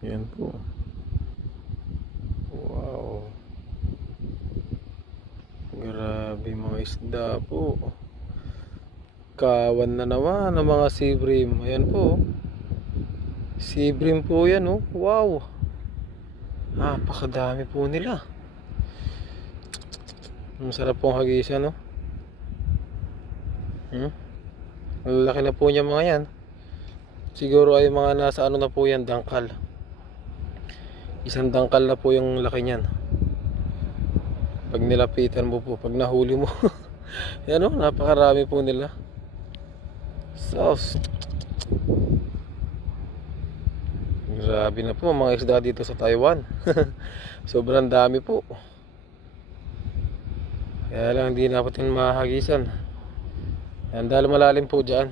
Yan po. Wow. Grabe mga isda po. Kawan na naman ng mga sea bream. Ayan po. Sea bream po yan oh. Wow. Napakadami po nila. Masarap pong hagisan no. Ang laki na po niya mga yan. Siguro ay mga nasa ano na po yan, dangkal. Isang dangkal na po yung laki niyan. Pag nilapitan mo po, pag nahuli mo. Yan o, napakarami po nila. Sauce. Grabe na po mga isda dito sa Taiwan. Sobrang dami po. Kaya lang hindi natin mahagisan. Yan, dahil malalim po dyan.